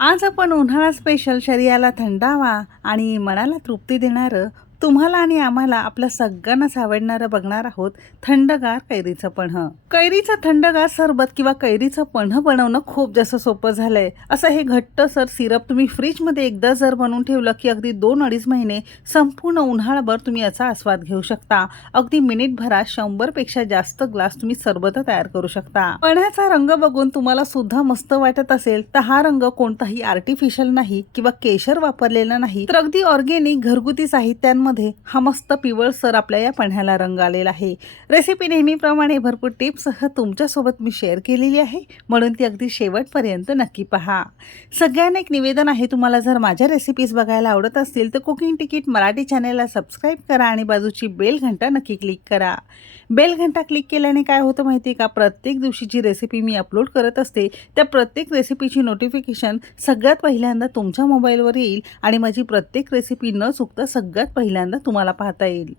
आज आपण उन्हाळा स्पेशल शरीराला थंडावा आणि मनाला तृप्ती देणारं तुम्हाला आणि आम्हाला आपल्या सगळ्यांनाच आवडणारं बघणार आहोत थंडगार कैरीचं पन्हं कैरीचं थंडगार सरबत किंवा कैरीचं पन्ह बनवणं खूप जास्त सोपं झालंय. असं हे घट्ट सर सिरप तुम्ही फ्रीजमध्ये एकदा जर बनवून ठेवलं की अगदी दोन अडीच महिने संपूर्ण उन्हाळाभर तुम्ही याचा आस्वाद घेऊ शकता. अगदी मिनिटभरात शंभरपेक्षा जास्त ग्लास तुम्ही सरबत तयार करू शकता. पण्याचा रंग बघून तुम्हाला सुद्धा मस्त वाटत असेल तर हा रंग कोणताही आर्टिफिशियल नाही किंवा केशर वापरलेला नाही. तर अगदी ऑर्गेनिक घरगुती साहित्यांमध्ये हा मस्त पिवळसर आपल्या या पाण्याला रंग आलेला आहे. रेसिपी नेहमीप्रमाणे भरपूर टिप्ससह तुमच्यासोबत मी शेअर केलेली आहे. म्हणून ती अगदी शेवटपर्यंत नक्की पहा. सगळ्यांना एक निवेदन आहे तुम्हाला जर माझ्या रेसिपीज बघायला आवडत असतील तर कुकिंग तिकीट मराठी चॅनेलला सबस्क्राईब करा आणि बाजूची बेल घंटा नक्की क्लिक करा. बेल घंटा क्लिक केल्याने काय होतं माहिती आहे का? प्रत्येक दिवशी जी रेसिपी मी अपलोड करत असते त्या प्रत्येक रेसिपीची नोटिफिकेशन सगळ्यात पहिल्यांदा तुमच्या मोबाईलवर येईल आणि माझी प्रत्येक रेसिपी न चुकता सगळ्यात पहिल्यांदा तुम्हाला पाहता येईल.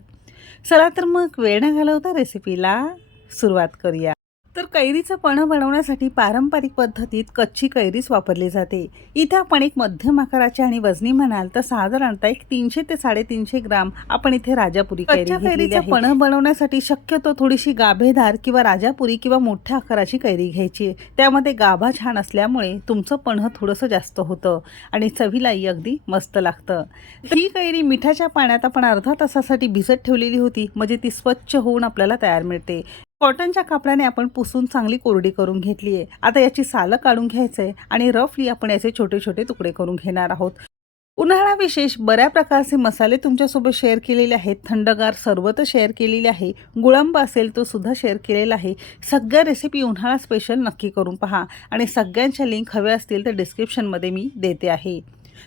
चला तर मग वेळ न घालवता रेसिपीला सुरुवात करूया. तर कैरीचं पणं बनवण्यासाठी पारंपरिक पद्धतीत कच्ची कैरीच वापरली जाते. इथे आपण एक मध्यम आकाराची आणि वजनी म्हणाल तर साधारणतः एक तीनशे ते साडेतीनशे ग्राम आपण इथे राजापुरी कैरी कैरीचं पणं बनवण्यासाठी शक्यतो थोडीशी गाभेदार किंवा राजापुरी किंवा मोठ्या आकाराची कैरी घ्यायची. त्यामध्ये गाभा छान असल्यामुळे तुमचं पणं थोडंसं जास्त होतं आणि चवीलाही अगदी मस्त लागतं. ही कैरी मिठाच्या पाण्यात आपण अर्धा तासासाठी भिजत ठेवलेली होती. म्हणजे ती स्वच्छ होऊन आपल्याला तयार मिळते. कॉटनच्या कापडाने आपण पुसून चांगली कोरडी करून घेतली आहे. आता याची सालं काढून घ्यायचं आहे आणि रफली आपण याचे छोटे छोटे तुकडे करून घेणार आहोत. उन्हाळा विशेष बऱ्या प्रकारचे मसाले तुमच्यासोबत शेअर केलेले आहेत. थंडगार सरबत शेअर केलेली आहे. गुळंब असेल तो सुद्धा शेअर केलेला आहे. सगळ्या रेसिपी उन्हाळा स्पेशल नक्की करून पहा. आणि सगळ्यांच्या लिंक हव्या असतील तर डिस्क्रिप्शनमध्ये मी देते आहे.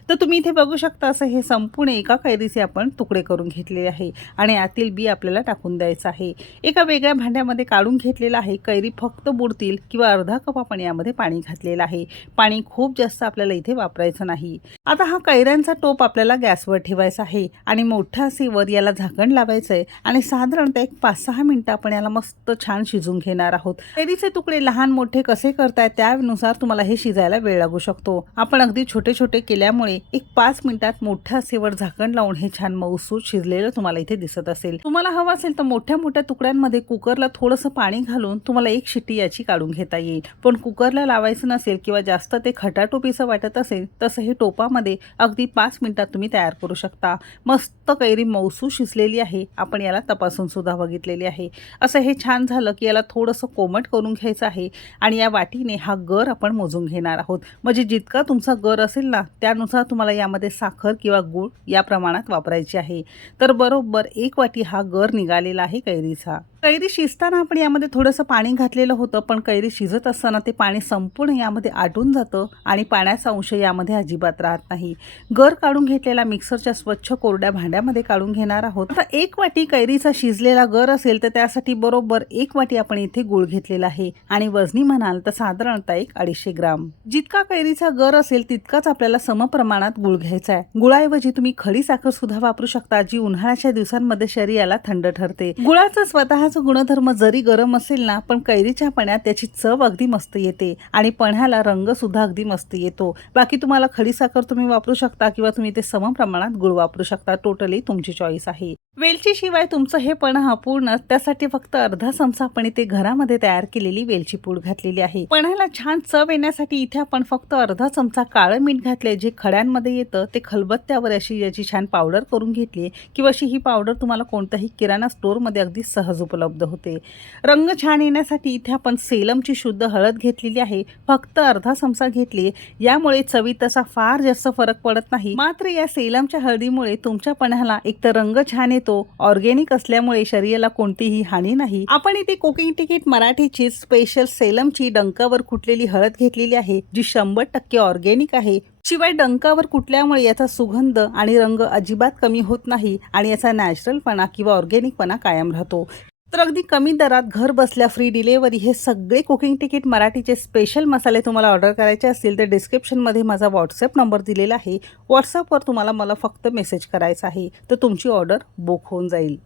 तर तुम्ही इथे बघू शकता असं हे संपूर्ण एका कैरीचे आपण तुकडे करून घेतलेले आहे आणि आतील बी आपल्याला टाकून द्यायचं आहे. एका वेगळ्या भांड्यामध्ये काढून घेतलेलं आहे. कैरी फक्त बुडतील किंवा अर्धा कप आपण यामध्ये पाणी घातलेलं आहे. पाणी खूप जास्त आपल्याला इथे वापरायचं नाही. आता हा कैऱ्यांचा टोप आपल्याला गॅसवर ठेवायचा आहे आणि मोठ असे वर याला झाकण लावायचं आहे आणि साधारणतः एक पाच सहा मिनटं आपण याला मस्त छान शिजून घेणार आहोत. कैरीचे तुकडे लहान मोठे कसे करताय त्यानुसार तुम्हाला हे शिजायला वेळ लागू शकतो. आपण अगदी छोटे छोटे केल्यामुळे एक पाच मिनिटात मोठ्या असेवर झाकण लावून हे छान मऊसूत शिजलेलं तुम्हाला इथे दिसत असेल. तुम्हाला हवं असेल तर मोठ्या मोठ्या तुकड्यांमध्ये कुकरला थोडंसं पाणी घालून तुम्हाला एक शिट्टी याची काढून घेता येईल. पण कुकरला लावायचं नसेल किंवा जास्त ते खटाटोपीचं वाटत असेल तसं हे टोपामध्ये अगदी पाच मिनिटात तुम्ही तयार करू शकता. मस्त कैरी मौसू शिजलेली आहे. आपण याला तपासून सुद्धा बघितलेली आहे. असं हे छान झालं की याला थोडंसं कोमट करून घ्यायचं आहे आणि या वाटीने हा गर आपण मोजून घेणार आहोत. म्हणजे जितका तुमचा गर असेल ना त्यानुसार तुम्हाला यामध्ये साखर किंवा गूळ या प्रमाणात वापरायची आहे. तर बरोबर एक वाटी हा गर निघालेला आहे कैरीचा. कैरी शिजताना आपण यामध्ये थोडंसं पाणी घातलेलं होतं पण कैरी शिजत असताना ते पाणी संपूर्ण यामध्ये आटून जातं आणि पाण्याचा अंश यामध्ये अजिबात राहत नाही. गर काढून घेतलेला मिक्सरच्या स्वच्छ कोरड्या भांड्यामध्ये काढून घेणार आहोत. आता एक वाटी कैरीचा शिजलेला गर असेल तर त्यासाठी बरोबर एक वाटी आपण इथे गुळ घेतलेला आहे. आणि वजनी म्हणाल तर साधारणतः एक अडीचशे ग्राम. जितका कैरीचा गर असेल तितकाच आपल्याला समप्रमाणात गुळ घ्यायचा आहे. गुळाऐवजी तुम्ही खडी साखर सुद्धा वापरू शकता जी उन्हाळ्याच्या दिवसांमध्ये शरीराला थंड ठरते. गुळाचं स्वतःच गुणधर्म जरी गरम असेल ना पण कैरीच्या पण्यात त्याची चव अगदी मस्त येते आणि पण्याला रंग सुद्धा अगदी मस्त येतो. बाकी तुम्हाला खडी साखर तुम्ही वापरू शकता किंवा तुम्ही ते सम प्रमाणात गुळ वापरू शकता. टोटली तुमची चॉईस आहे. वेलची शिवाय तुमचं हे पण अपूर्ण त्यासाठी फक्त अर्धा चमचा आपण इथे घरामध्ये तयार केलेली वेलची पूड घातलेली आहे. पण्याला छान चव येण्यासाठी इथे आपण फक्त अर्धा चमचा काळं मीठ घातले जे खड्यांमध्ये येतं ते खलबत्त्यावर अशी याची छान पावडर करून घेतली किंवा अशी ही पावडर तुम्हाला कोणत्याही किराणा स्टोअरमध्ये अगदी सहज उपलब्ध होते. रंग छान येण्यासाठी इथे आपण सेलमची शुद्ध हळद घेतलेली आहे. फक्त अर्धा चमचा घेतली यामुळे चवीत तसा फार जास्त फरक पडत नाही. मात्र या सेलमच्या हळदीमुळे तुमच्या पण्याला एकतर रंग छान येतो ऑर्गेनिक असल्यामुळे शरीराला कोणतीही हानी नाही. आपण इथे कुकिंग तिकीट मराठीची स्पेशल सेलमची डंकावर कुटलेली हळद घेतलेली आहे जी शंभर टक्के ऑर्गेनिक आहे. शिवाय डंकावर कुटल्यामुळे याचा सुगंध आणि रंग अजिबात कमी होत नाही आणि याचा नॅचरलपणा किंवा ऑर्गेनिकपणा कायम राहतो. तर अगदी कमी दरात घर बसल्या फ्री डिलेवरी हे सगळे कुकिंग तिकीट मराठीचे स्पेशल मसाले तुम्हाला ऑर्डर करायचे असतील तर डिस्क्रिप्शनमध्ये माझा व्हॉट्सअप नंबर दिलेला आहे. व्हॉट्सअपवर तुम्हाला मला फक्त मेसेज करायचा आहे. तर तुमची ऑर्डर बुक होऊन जाईल.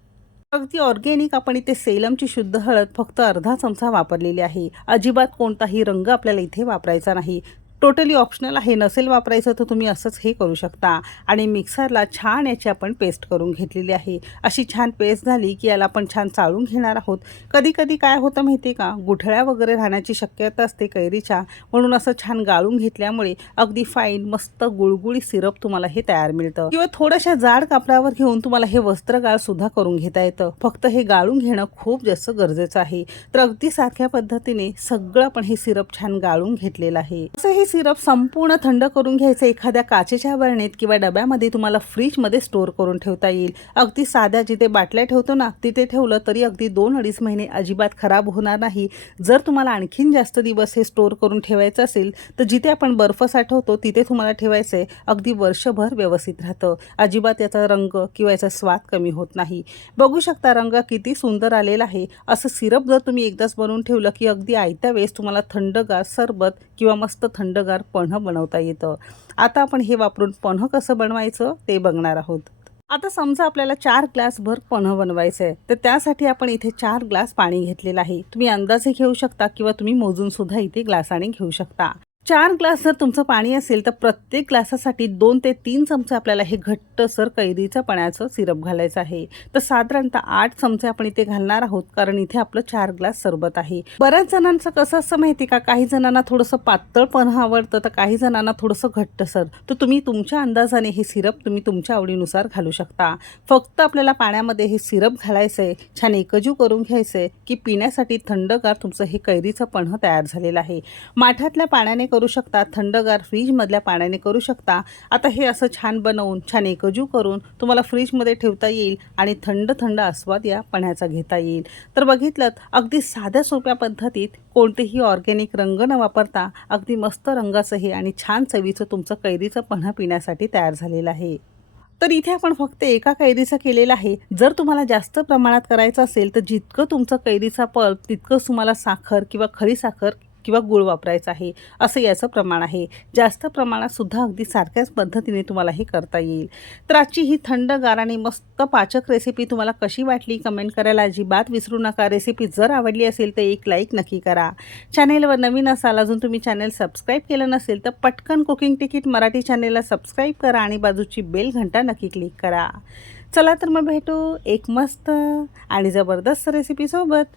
अगदी ऑर्गेनिक आपण इथे सेलमची शुद्ध हळद फक्त अर्धा चमचा वापरलेली आहे. अजिबात कोणताही रंग आपल्याला इथे वापरायचा नाही. टोटली ऑप्शनल आहे. नसेल वापरायचं तर तुम्ही असंच हे करू शकता. आणि मिक्सरला छान याची आपण पेस्ट करून घेतलेली आहे. अशी छान पेस्ट झाली की याला आपण छान चाळून घेणार आहोत. कधी कधी काय होतं माहिती आहे का? गुठळ्या वगैरे राहण्याची शक्यता असते कैरीच्या. म्हणून असं छान गाळून घेतल्यामुळे अगदी फाईन मस्त गुळगुळी सिरप तुम्हाला हे तयार मिळतं. किंवा थोड्याशा जाड कापडावर घेऊन तुम्हाला हे वस्त्रगाळ सुद्धा करून घेता येतं. फक्त हे गाळून घेणं खूप जास्त गरजेचं आहे. तर अगदी सारख्या पद्धतीने सगळं आपण हे सिरप छान गाळून घेतलेलं आहे. असं हे सिरप संपूर्ण थंड करून घ्यायचं एखाद्या काचेच्या बरणीत किंवा डब्यामध्ये तुम्हाला फ्रीजमध्ये स्टोअर करून ठेवता येईल. अगदी साध्या जिथे बाटल्या ठेवतो ना तिथे ठेवलं तरी अगदी दोन अडीच महिने अजिबात खराब होणार नाही. जर तुम्हाला आणखीन जास्त दिवस हे स्टोअर करून ठेवायचं असेल तर जिथे आपण बर्फ साठवतो तिथे तुम्हाला ठेवायचं आहे अगदी वर्षभर व्यवस्थित राहतं. अजिबात याचा रंग किंवा याचा स्वाद कमी होत नाही. बघू शकता रंग किती सुंदर आलेला आहे. असं सिरप जर तुम्ही एकदाच बनवून ठेवलं की अगदी आयत्या वेळेस तुम्हाला थंडगार सरबत किंवा मस्त थंड थंडगार पन्ह बनवता येतं. आता आपण हे वापरून पन्ह कसं बनवायचं ते बघणार आहोत. आता समजा आपल्याला चार ग्लासभर पन्ह बनवायचं आहे तर त्यासाठी आपण इथे चार ग्लास पाणी घेतलेलं आहे. तुम्ही अंदाजे घेऊ शकता किंवा तुम्ही मोजून सुद्धा इथे ग्लासाने घेऊ शकता. चार ग्लास जर तुमचं पाणी असेल तर प्रत्येक ग्लासासाठी दोन ते तीन चमचे आपल्याला हे घट्टसर कैरीचं पाण्याचं सिरप घालायचं आहे. तर साधारणतः आठ चमचे आपण इथे घालणार आहोत कारण इथे आपलं चार ग्लास सरबत आहे. बऱ्याच जणांचं कसं असं माहिती का? काही जणांना थोडंसं पातळ पण आवडतं तर काही जणांना थोडंसं घट्टसर तर तुम्ही तुमच्या अंदाजाने हे सिरप तुम्ही तुमच्या आवडीनुसार घालू शकता. फक्त आपल्याला पाण्यामध्ये हे सिरप घालायचं आहे छान एकजू करून घ्यायचं आहे की पिण्यासाठी थंडगार तुमचं हे कैरीचं पन्ह तयार झालेलं आहे. माठातल्या पाण्याने करू शकता थंडगार फ्रीजमधल्या पाण्याने करू शकता. आता हे असं छान बनवून छान एकजू करून तुम्हाला फ्रीजमध्ये ठेवता येईल आणि थंड थंड आस्वाद या पाण्याचा घेता येईल. तर बघितलं अगदी साध्या सोप्या पद्धतीत कोणतेही ऑर्गॅनिक रंग न वापरता अगदी मस्त रंगाचं हे आणि छान चवीचं तुमचं कैरीचं पन्हा पिण्यासाठी तयार झालेलं आहे. तर इथे आपण फक्त एका कैरीचा केलेला आहे. जर तुम्हाला जास्त प्रमाणात करायचं असेल तर जितकं तुमचं कैरीचा पल्प तितकंच तुम्हाला साखर किंवा खडी साखर किंवा गुळ वापरायचा आहे असं याचं प्रमाण आहे. जास्त प्रमाणातसुद्धा अगदी सारख्याच पद्धतीने तुम्हाला हे करता येईल. तर आजची ही थंडगार आणि मस्त पाचक रेसिपी तुम्हाला कशी वाटली कमेंट करायला अजिबात विसरू नका. रेसिपी जर आवडली असेल तर एक लाईक नक्की करा. चॅनेलवर नवीन असाल अजून तुम्ही चॅनेल सबस्क्राईब केलं नसेल तर पटकन कुकिंग तिकीट मराठी चॅनेलला सबस्क्राईब करा आणि बाजूची बेल घंटा नक्की क्लिक करा. चला तर मग भेटू एक मस्त आणि जबरदस्त रेसिपीसोबत